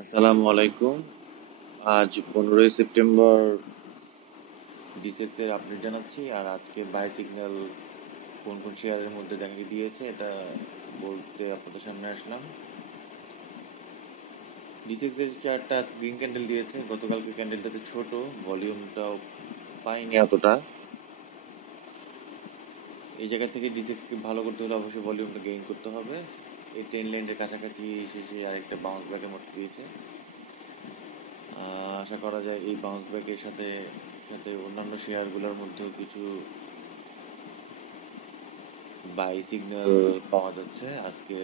আসসালামু আলাইকুম। আজ 15ই সেপ্টেম্বর ডিসেক্স এর আপডেট জানাচ্ছি। আর আজকে বাই সিগন্যাল কোন কোন শেয়ারের মধ্যে দেখা দিয়েছে এটা বলতে আপনাদের সামনে আসলাম। ডিসেক্স এর চার্টটা গ্রিন ক্যান্ডেল দিয়েছে। গতকালকে ক্যান্ডেলটাতে ছোট, ভলিউমটাও পাইনি এতটা। এই জায়গা থেকে ডিসেক্সকে ভালো করতে হলে অবশ্যই ভলিউমটা গেইন করতে হবে। এই ট্রেন লাইনের কাছাকাছি শেষে আরেকটা বাউন্স ব্যাকের মতো দিয়েছে। আশা করা যায় এই বাউন্স ব্যাকের সাথে সাথে অন্যান্য শেয়ারগুলোর মধ্যেও কিছু বাই সিগন্যাল পাওয়া যাচ্ছে। আজকে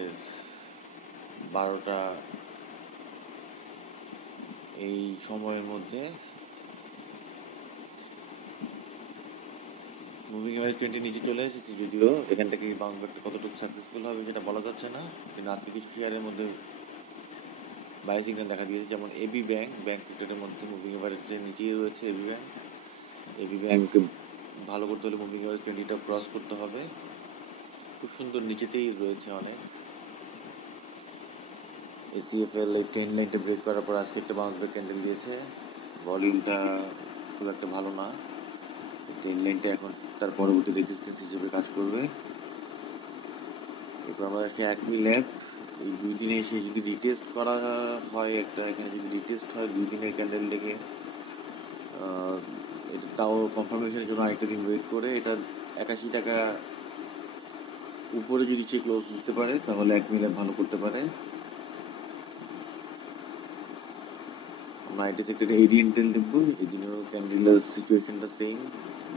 12টা এই সময়ের মধ্যে মুভিং এভারেজ 20 নিচে চলে এসেছে, যদিও এখান থেকে বাউন্স ব্যাকটা কতটুকু সাকসেসফুল হবে সেটা বলা যাচ্ছে না। কিন্তু আজকে কিছু শেয়ারের মধ্যে বাই সিগন্যাল দেখা দিয়েছে, যেমন এবি ব্যাংক। ব্যাংক সেক্টরের মধ্যে মুভিং এভারেজের নিচেই রয়েছে এবি ব্যাংক। এবি ব্যাংক ভালো করতে হলে মুভিং এভারেজ 20টা ক্রস করতে হবে। খুব সুন্দর নিচেতেই রয়েছে অনেক। এসিএফএল এই ট্রেন লাইনটা ব্রেক করার পর আজকে একটা বাউন্স ব্যাক ক্যান্ডেল দিয়েছে। ভলিউমটা খুব একটা ভালো না। ট্রেন লাইনটা এখন তার পরবর্তী রেজিস্ট্যান্স হিসেবে কাজ করবে। এরপর আমরা আসি অ্যাকমি ল্যাব। এই 2 দিনে এসে যদি রিটেস্ট করা হয়, এখানে যদি রিটেস্ট হয় 2 দিনের ক্যান্ডেল দেখে, এটা তাও কনফার্মেশনের জন্য আরেকটা দিন ওয়েট করে এটা 81 টাকা উপরে যদি সে ক্লোজ দিতে পারে তাহলে অ্যাকমি ল্যাব ভালো করতে পারে। আমরা আইটি সেক্টরে এডি ইন্টেল দেখবো। এই দিনেরও ক্যান্ডেলের সিচুয়েশনটা সেম।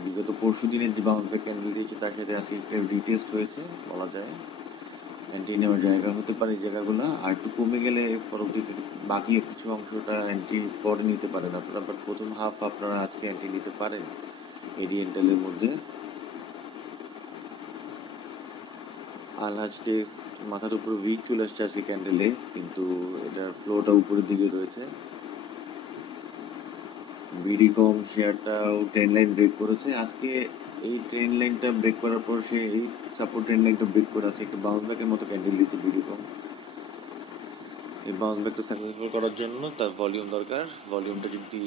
বিগত পরশু দিনের যে বাউন্স ব্যাক ক্যান্ডেল দিয়েছে তার সাথে আজকে একটা রিটেস্ট হয়েছে বলা যায়। অ্যান্টি নেওয়ার জায়গা হতে পারে এই জায়গাগুলো। আর একটু কমে গেলে পরবর্তীতে বাকি কিছু অংশটা অ্যান্টি পরে নিতে পারেন আপনারা, বাট প্রথম হাফ আপনারা আজকে অ্যান্টি নিতে পারেন এডি ইন্টেলের মধ্যে। আলহাজ টেক্স মাথার উপরে উইক চলে আসছে আজকে ক্যান্ডেলে, কিন্তু এটার ফ্লোটা উপরের দিকে রয়েছে। বিডিকম শেয়ারটাও ট্রেন লাইন ব্রেক করেছে আজকে। এই ট্রেন লাইনটা ব্রেক করার পর সে এই সাপোর্ট ট্রেন লাইনটা ব্রেক করে আছে, একটা বাউন্স ব্যাকের মতো ক্যান্ডেল দিয়েছে বিডিকম। এই বাউন্স ব্যাকটা সাকসেসফুল করার জন্য তার ভলিউম দরকার। ভলিউমটা যদি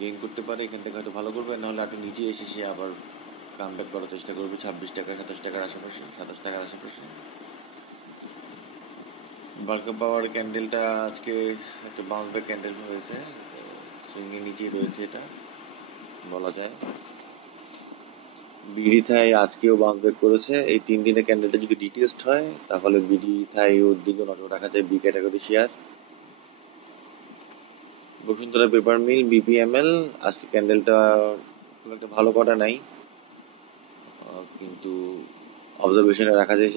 গেইন করতে পারে এখান থেকে হয়তো ভালো করবে, নাহলে একটু নিচে এসে সে আবার কাম ব্যাক করার চেষ্টা করবে 26 টাকা 27 টাকার আশেপাশে, 27 টাকার আশেপাশে। বার্কা পাওয়ার ক্যান্ডেলটা আজকে একটা বাউন্স ব্যাক ক্যান্ডেল হয়েছে, সুইংয়ের নিচেই রয়েছে এটা বলা যায়। বিডি থাই আজকেও বাউন্স ব্যাক করেছে। এই 3 দিনের ক্যান্ডেলটা যদি রিটেস্ট হয় তাহলে বিডি থাই ওর দিকে নজর রাখা যায়। B category share. Bashundhara paper mill BPML আজকে ক্যান্ডেলটা খুব একটা ভালো করা নাই, কিন্তু অবজারভেশনে রাখা যায়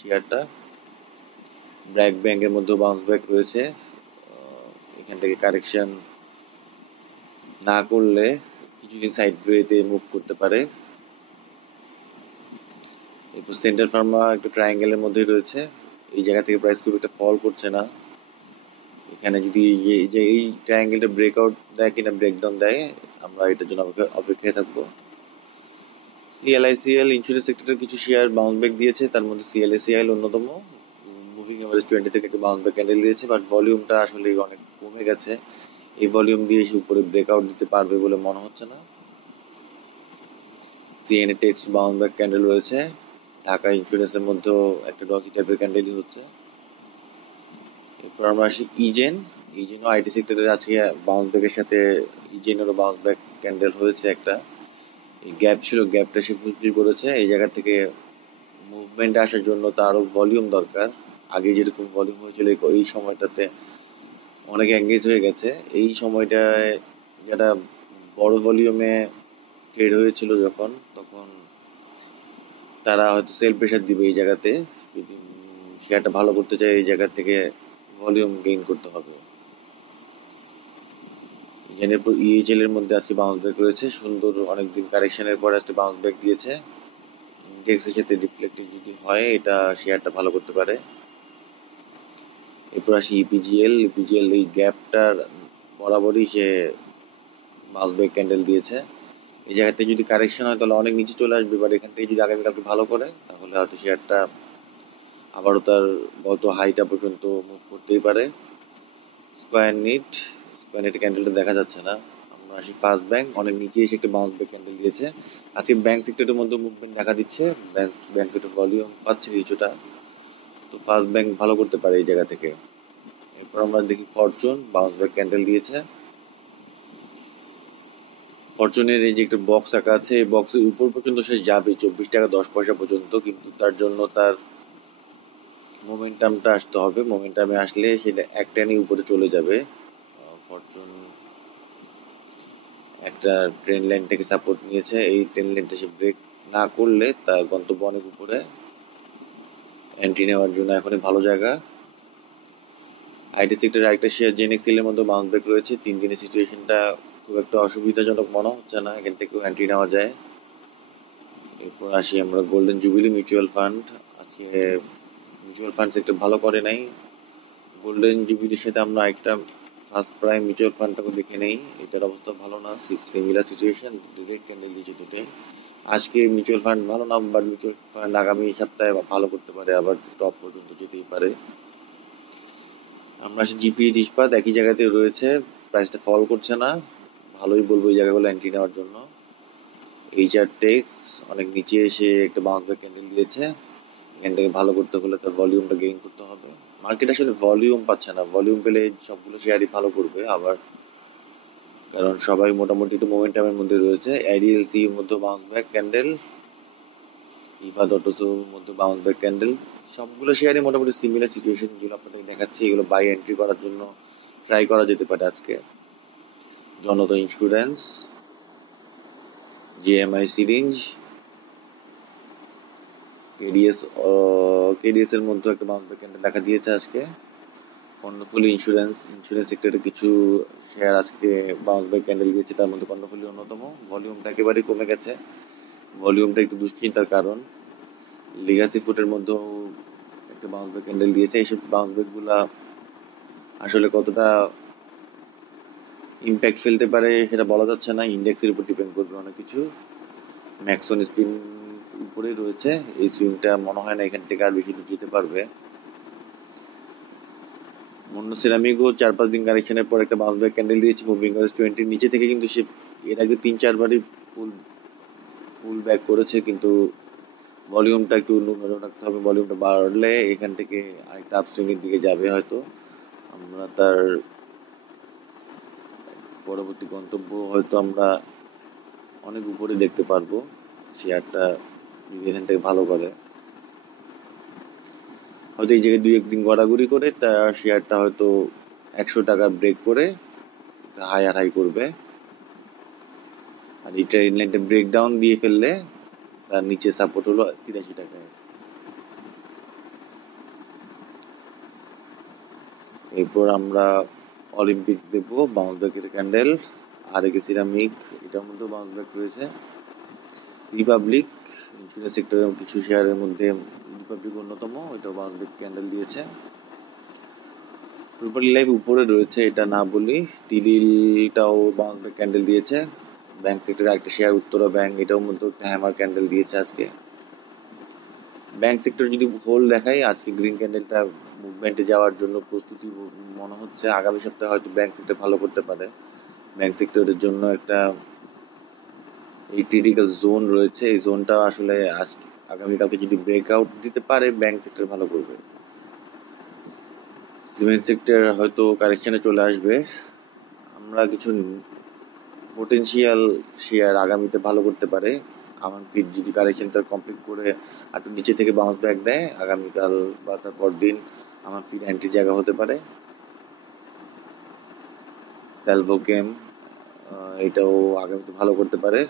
শেয়ারটা। ব্র্যাক ব্যাংকের মধ্যেও বাউন্স ব্যাক রয়েছে। এখান থেকে কারেকশন না করলে কিছুদিন সাইড ওয়েতে মুভ করতে পারে। এরপর সেন্টার ফার্মা একটু ট্রায়াঙ্গেলের মধ্যেই রয়েছে। এই জায়গা থেকে প্রাইস খুব একটা ফল করছে না। এখানে যদি এই ট্রায়াঙ্গেলটা ব্রেকআউট দেয় কিনা ব্রেকডাউন দেয়, আমরা এটার জন্য অপেক্ষায় থাকবো। সিএলআইসিএল ইন্স্যুরেন্স সেক্টরের কিছু শেয়ার বাউন্স ব্যাক দিয়েছে, তার মধ্যে সিএলআইসিএল অন্যতম। মুভিং এভারেজ 20 থেকে একটা বাউন্স ব্যাক ক্যান্ডেল দিয়েছে, বাট ভলিউমটা আসলে অনেক কমে গেছে। এই ভলিউম দিয়ে সে উপরে ব্রেকআউট দিতে পারবে বলে মনে হচ্ছে না। CNA text bounce back candle রয়েছে। ঢাকা ইন্স্যুরেন্সের মধ্যেও একটা ডজি টাইপের ক্যান্ডেলই হচ্ছে। এরপর আমরা আসি ইজেনও আইটি সেক্টরের আজকে বাউন্স ব্যাকের সাথে ইজেনেরও বাউন্স ব্যাক ক্যান্ডেল হয়েছে একটা। এই গ্যাপ ছিল, গ্যাপটা সে ফুলফিল করেছে। এই জায়গা থেকে মুভমেন্ট আসার জন্য তারও ভলিউম দরকার। আগে যেরকম ভলিউম হয়েছিল এই সময়টাতে অনেক এঙ্গেজ হয়ে গেছে। এই সময়টায় যারা বড় ভলিউমে ট্রেড হয়েছিল তখন তারা হয়তো সেল প্রেশার দিবে এই জায়গাতে। যদি শেয়ারটা ভালো করতে চায় এই জায়গা থেকে ভলিউম গেইন করতে হবে। এরপর ইএইচএল এর মধ্যে আজকে বাউন্স ব্যাক রয়েছে সুন্দর, অনেকদিন কারেকশনের পর আজকে বাউন্স ব্যাক দিয়েছে। ইন্ডেক্সের সাথে রিফ্লেক্টিভ যদি হয় এটা শেয়ারটা ভালো করতে পারে। এরপর আসি ইপিজিএল এই গ্যাপটার বরাবরই সে বাউন্স ব্যাক ক্যান্ডেল দিয়েছে। এই জায়গাতে যদি কারেকশন হয় তাহলে অনেক নিচে চলে আসবে, বাট এখান থেকে যদি আগামীকালকে ভালো করে তাহলে হয়তো শেয়ারটা আবারও তার গত হাইটা পর্যন্ত মুভ করতেই পারে। স্কোয়ার নিট ক্যান্ডেলটা দেখা যাচ্ছে না। আমরা আসি ফার্স্ট ব্যাংক, অনেক নিচে এসে একটা বাউন্স ব্যাক ক্যান্ডেল দিয়েছে। আজকে ব্যাংক সেক্টরের মধ্যে মুভমেন্ট দেখা দিচ্ছে, ব্যাংক সেক্টর ভলিউম পাচ্ছে কিছুটা, তো ফার্স্ট ব্যাংক ভালো করতে পারে এই জায়গা থেকে। এরপর আমরা দেখি ফরচুন, বাউন্স ব্যাক ক্যান্ডেল দিয়েছে। ফরচুনের এই যে একটা বক্স আঁকা আছে, এই বক্সের উপর পর্যন্ত সে যাবে 24 টাকা 10 পয়সা পর্যন্ত, কিন্তু তার জন্য তার মোমেন্টামটা আসতে হবে। মোমেন্টামে আসলে সেটা এক টানে উপরে চলে যাবে। ফরচুন একটা ট্রেন লাইন থেকে সাপোর্ট নিয়েছে, এই ট্রেন লাইনটা সে ব্রেক না করলে তার গন্তব্য অনেক উপরে। এন্ট্রি নেওয়ার জন্য এখনই ভালো জায়গা। আইটি সেক্টর আরেকটা শেয়ার জেনেক্সিলের মধ্যে বাউন্স ব্যাক রয়েছে। 3 দিনের সিচুয়েশনটা খুব একটা অসুবিধাজনক মনে হচ্ছে না, এখান থেকেও এন্ট্রি নেওয়া যায়। এরপর আসি আমরা গোল্ডেন জুবিলি মিউচুয়াল ফান্ড। আজকে মিউচুয়াল ফান্ড সেক্টর ভালো করে নাই। গোল্ডেন জুবিলির সাথে আমরা একটা ফার্স্ট প্রাইম মিউচুয়াল ফান্ডটাকে দেখে নেই, এটার অবস্থা ভালো না, সিমিলার সিচুয়েশন, ডিরেক্ট ক্যান্ডেল দিয়েছে দুটোই। আজকে মিউচুয়াল ফান্ড ভালো না, বাট মিউচুয়াল ফান্ড আগামী সপ্তাহে ভালো করতে পারে, আবার টপ পর্যন্ত যেতেই পারে। আমরা আসি জিপিএইচ ইস্পাত, একই জায়গাতে রয়েছে, প্রাইসটা ফল করছে না, ভালোই বলবো এই জায়গাগুলো এন্ট্রি নেওয়ার জন্য। এইচআর টেক্স অনেক নিচে এসে একটা বাউন্স ব্যাক ক্যান্ডেল দিয়েছে, এখান থেকে ভালো করতে হলে তার ভলিউমটা গেইন করতে হবে। মার্কেট আসলে ভলিউম পাচ্ছে না, ভলিউম পেলে সবগুলো শেয়ারই ভালো করবে আবার, কারণ সবাই মোটামুটি একটু মোমেন্টামের মধ্যে রয়েছে। আইডিএলসি এর মধ্যে বাউন্স ব্যাক ক্যান্ডেল, ইভাদ অটোসোর মধ্যে বাউন্স ব্যাক ক্যান্ডেল, সবগুলো শেয়ারই মোটামুটি সিমিলার সিচুয়েশন যেগুলো আপনাদের দেখাচ্ছি, এগুলো বাই এন্ট্রি করার জন্য ট্রাই করা যেতে পারে আজকে। Janata insurance, GMI syringe, KDS, KDS এর মধ্যে একটা বাউন্স ব্যাক ক্যান্ডেল দেখা দিয়েছে আজকে। কর্ণফুলী ইন্স্যুরেন্স সেক্টরে কিছু শেয়ার আজকে বাউন্স ব্যাক ক্যান্ডেল দিয়েছে, তার মধ্যে কর্ণফুলী অন্যতম। ভলিউমটা একেবারেই কমে গেছে, ভলিউমটা একটু দুশ্চিন্তার কারণ। লিগাসি ফুডের মধ্যেও একটা বাউন্স ব্যাক ক্যান্ডেল দিয়েছে। এইসব বাউন্স ব্যাক গুলা আসলে কতটা ইম্প্যাক্ট ফেলতে পারে সেটা বলা যাচ্ছে না, ইন্ডেক্সের উপর ডিপেন্ড করবে অনেক কিছু। ম্যাক্সন স্পিন উপরেই রয়েছে, এই সুইংটা মনে হয় না এখান থেকে আর বেশি দূর যেতে পারবে। অন্য সিরামিকও 4-5 দিন কারেকশনের পর একটা বাউন্স ব্যাক ক্যান্ডেল দিয়েছে মুভিং এভারেজ 20 নিচে থেকে, কিন্তু সে এর আগে 3-4 বারই পুল ব্যাক করেছে, কিন্তু ভলিউমটা একটু নজর রাখতে হবে, ভলিউমটা বাড়লে এখান থেকে আরেকটা আপসুইং এর দিকে যাবে হয়তো। আমরা তার পরবর্তী গন্তব্য হয়তো আমরা অনেক উপরে দেখতে পারবো, শেয়ারটা যদি এখান থেকে ভালো করে। হয়তো এই জায়গায় 2-1 দিন গড়াগড়ি করে তার শেয়ারটা হয়তো 100 টাকা ব্রেক করে হায়ার হাই করবে, আর এটা ইনলাইনটা ব্রেক ডাউন দিয়ে ফেললে তার নিচে সাপোর্ট হলো 83 টাকায়। এরপর আমরা অলিম্পিক দেখবো, বাউন্স ব্যাকের ক্যান্ডেল। আর একে সিরামিক, এটার মধ্যেও বাউন্স ব্যাক রয়েছে। রিপাবলিক ইন্স্যুরেন্স সেক্টরের কিছু শেয়ারের মধ্যে রিপাবলিক অন্যতম, এটাও বাউন্স ব্যাক ক্যান্ডেল দিয়েছে। প্রপার্টি লাইফ উপরে রয়েছে, এটা না বলি। টিলিটাও বাউন্স ব্যাক ক্যান্ডেল দিয়েছে। ব্যাংক সেক্টরে একটা শেয়ার উত্তরা ব্যাংক, এটাও মধ্যে একটা হ্যামার ক্যান্ডেল দিয়েছে আজকে। ব্যাংক সেক্টর যদি হোল্ড দেখায়, আজকে গ্রিন ক্যান্ডেলটা মুভমেন্টে যাওয়ার জন্য প্রস্তুতি মনে হচ্ছে। আগামী সপ্তাহে হয়তো ব্যাংক সেক্টর ভালো করতে পারে। ব্যাংক সেক্টরের জন্য একটা এই ক্রিটিক্যাল জোন রয়েছে, এই জোনটা আসলে আগামীকালকে যদি ব্রেকআউট দিতে পারে ব্যাংক সেক্টর ভালো করবে। সিমেন্ট সেক্টর হয়তো কারেকশনে চলে আসবে। আমরা কিছু পোটেনশিয়াল শেয়ার আগামীতে ভালো করতে পারে। আমার ফিট যদি কারেকশনটা কমপ্লিট করে একটু নিচে থেকে বাউন্স ব্যাক দেয়, আগামীকাল বা তারপর দিন আমার ফিট এন্ট্রি জায়গা হতে পারে। স্যালভো গেম, এটাও আগামীতে ভালো করতে পারে।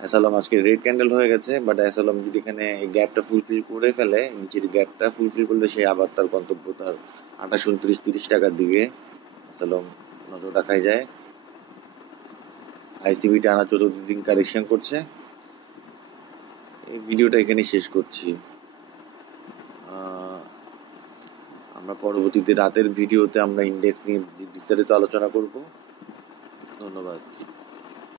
অ্যাসালম আজকে রেড ক্যান্ডেল হয়ে গেছে, বাট অ্যাসালম যদি এখানে এই গ্যাপটা ফুলফিল করে ফেলে, নিচের গ্যাপটা ফুলফিল করলে সে আবার তার গন্তব্য তার 28, 29, 30 টাকার দিকে অ্যাসালম নজর রাখাই যায়। আইসিবি টানা 14 দিন কারেকশন করছে। এই ভিডিওটা এখানে শেষ করছি। আমরা পরবর্তীতে রাতের ভিডিওতে আমরা ইন্ডেক্স নিয়ে বিস্তারিত আলোচনা করব। ধন্যবাদ।